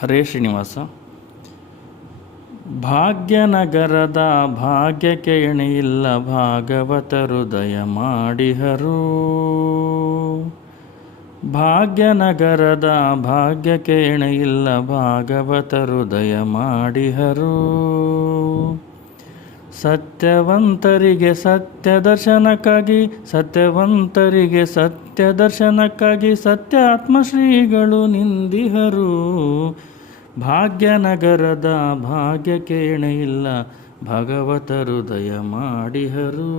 ಹರೇ ಶ್ರೀನಿವಾಸ. ಭಾಗ್ಯನಗರದ ಭಾಗ್ಯಕ್ಕೆ ಎಣೆಯಿಲ್ಲ ಭಾಗವತ ಹೃದಯ ಮಾಡಿಹರು. ಭಾಗ್ಯನಗರದ ಭಾಗ್ಯಕ್ಕೆ ಎಣೆಯಿಲ್ಲ ಭಾಗವತ ಹೃದಯ ಮಾಡಿಹರು. ಸತ್ಯವಂತರಿಗೆ ಸತ್ಯ ದರ್ಶನಕ್ಕಾಗಿ, ಸತ್ಯವಂತರಿಗೆ ಸತ್ಯ ದರ್ಶನಕ್ಕಾಗಿ ಸತ್ಯ ಆತ್ಮಶ್ರೀಗಳು ನಿಂದಿಹರು. ಭಾಗ್ಯನಗರದ ಭಾಗ್ಯಕ್ಕೆ ಎಣೆಯಿಲ್ಲ ಭಗವತ ಹೃದಯ ಮಾಡಿಹರು.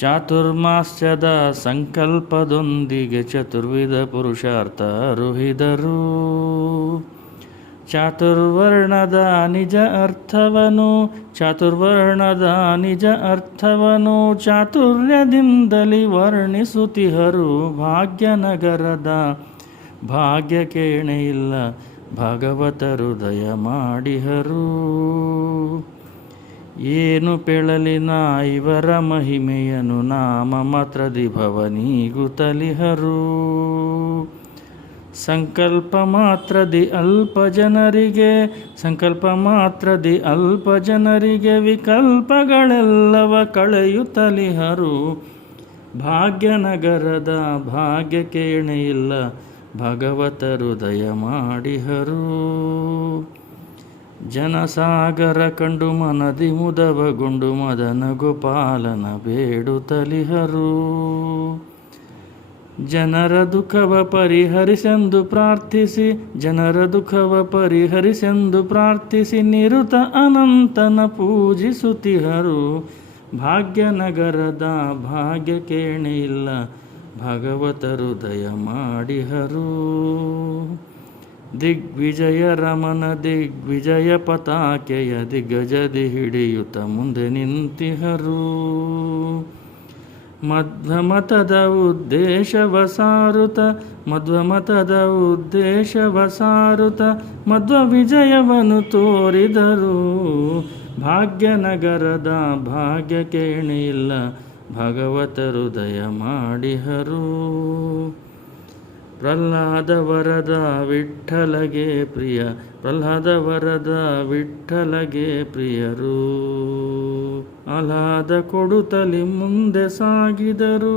ಚಾತುರ್ಮಾಸ್ಯದ ಸಂಕಲ್ಪದೊಂದಿಗೆ ಚತುರ್ವಿಧ ಪುರುಷಾರ್ಥ ಅರುಹಿದರು. ಚಾತುರ್ವರ್ಣದ ನಿಜ ಅರ್ಥವನು, ಚಾತುರ್ವರ್ಣದ ನಿಜ ಅರ್ಥವನು, ಚಾತುರ್ಯದಿಂದಲಿ ವರ್ಣಿಸುತ್ತಿಹರು ಭಾಗ್ಯನಗರದ. ಭಾಗ್ಯ ಕೇಣೆಯಿಲ್ಲ ಭಗವತ ಹೃದಯ ಮಾಡಿಹರು. ಏನು ಪೆಳಲಿನ ಇವರ ಮಹಿಮೆಯನು, ನಾಮ ಮಾತ್ರದಿ ಭವನೀಗುತ್ತಲಿಹರು ಸಂಕಲ್ಪ ಮಾತ್ರದಿ ಅಲ್ಪ ಜನರಿಗೆ, ಸಂಕಲ್ಪ ಮಾತ್ರದಿ ಅಲ್ಪ ಜನರಿಗೆ ವಿಕಲ್ಪಗಳೆಲ್ಲವ ಕಳೆಯುತ್ತಲಿಹರು ಭಾಗ್ಯನಗರದ ಭಾಗ್ಯ ಕೇಣೆಯಿಲ್ಲ, ಭಗವತ ಹೃದಯ ಮಾಡಿಹರು ಜನಸಾಗರ ಕಂಡು ಮನದಿ ಮುದವಗೊಂಡು ಮದನ ಗೋಪಾಲನ ಬೇಡುತ್ತಲಿಹರು ಜನರ ದುಃಖವ ಪರಿಹರಿಸೆಂದು ಪ್ರಾರ್ಥಿಸಿ, ಜನರ ದುಃಖವ ಪರಿಹರಿಸೆಂದು ಪ್ರಾರ್ಥಿಸಿ, ನಿರುತ ಅನಂತನ ಪೂಜಿಸುತ್ತಿಹರು. ಭಾಗ್ಯನಗರದ ಭಾಗ್ಯ ಕೇಣಿಲ್ಲ ಭಗವತರು ದಯ ಮಾಡಿಹರು. ದಿಗ್ವಿಜಯ ರಮನ ದಿಗ್ವಿಜಯ ಪತಾಕೆಯ ದಿಗ್ಗಜದಿ ಹಿಡಿಯುತ್ತ ಮುಂದೆ ನಿಂತಿಹರು. ಮಧ್ವಮತದ ಉದ್ದೇಶ ವಸಾರುತ ಮಧ್ವಮತದ ಉದ್ದೇಶ ವಸಾರುತ ಮಧ್ವ ವಿಜಯವನ್ನು ತೋರಿದರು ಭಾಗ್ಯನಗರದ ಭಾಗ್ಯ ಕೇಣಿಲ್ಲ ಭಗವತ ಹೃದಯ ಮಾಡಿಹರು. ಪ್ರಹ್ಲಾದ ವರದ ವಿಠ್ಠಲಗೆ ಪ್ರಿಯ, ಪ್ರಹ್ಲಾದ ವರದ ವಿಠ್ಠಲಗೆ ಪ್ರಿಯರು. ಆಹ್ಲಾದ ಕೊಡುತ್ತಲಿ ಮುಂದೆ ಸಾಗಿದರು.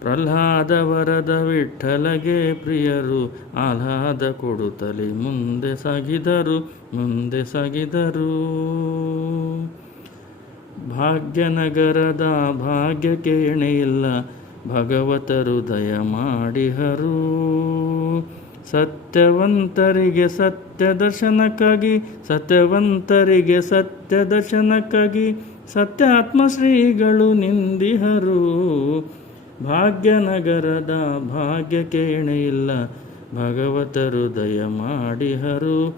ಪ್ರಹ್ಲಾದ ವರದ ವಿಠಲಗೆ ಪ್ರಿಯರು, ಆಹ್ಲಾದ ಕೊಡುತ್ತಲಿ ಮುಂದೆ ಸಾಗಿದರು ಮುಂದೆ ಸಾಗಿದರು. ಭಾಗ್ಯನಗರದ ಭಾಗ್ಯಕ್ಕೆ ಎಣೆಯಿಲ್ಲ, ಭಗವತರು ದಯ ಮಾಡಿಹರು ಸತ್ಯವಂತರಿಗೆ ಸತ್ಯ ದರ್ಶನಕ್ಕಾಗಿ, ಸತ್ಯವಂತರಿಗೆ ಸತ್ಯ ದರ್ಶನಕ್ಕಾಗಿ ಸತ್ಯ ಆತ್ಮಶ್ರೀಗಳು ನಿಂದಿಹರು. ಭಾಗ್ಯನಗರದ ಭಾಗ್ಯ ಕೇಣೆಯಿಲ್ಲ ಭಗವತರು ದಯ ಮಾಡಿಹರು.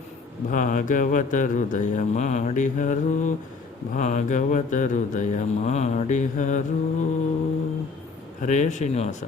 ಭಾಗವತರು ದಯ ಮಾಡಿಹರು ಭಾಗವತರು ದಯ ಮಾಡಿಹರು. ಹರೇ ಶ್ರೀನಿವಾಸ.